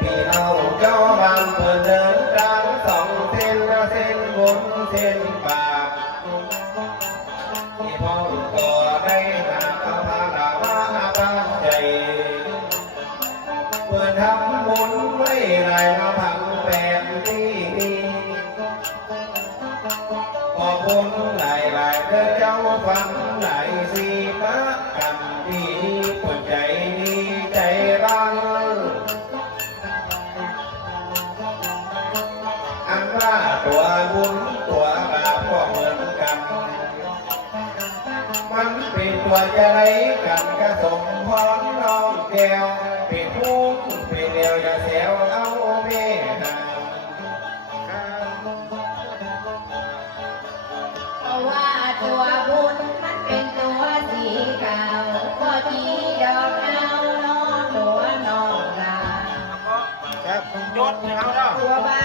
พี่น้องเจ้าบ้านเพื่อนเดินทางสองเส้นเส้นบนเส้นบาปที่พ่อก็ได้หาพาดาว่าบ้านใจเพื่อทำบุญไม่ได้มาพังแบบนี้ขอบคุณหลายๆเด้อเจ้าฟังหลายสีมากันที่คนใจดีใจรังอันว่าตัวบุญตัวบาปก็เหมือนกันมันเป็นตัวใจกันกระสมพรน้องแก้วเป็นผู้เป็นเดียวอย่าเสียวเอาเมตตาเพราะว่าตัวบุญมันเป็นตัวสีเก่าก็ทีดอกเอาน้องตัวน้องลาครับยศให้เขาเนาะตัวบ้า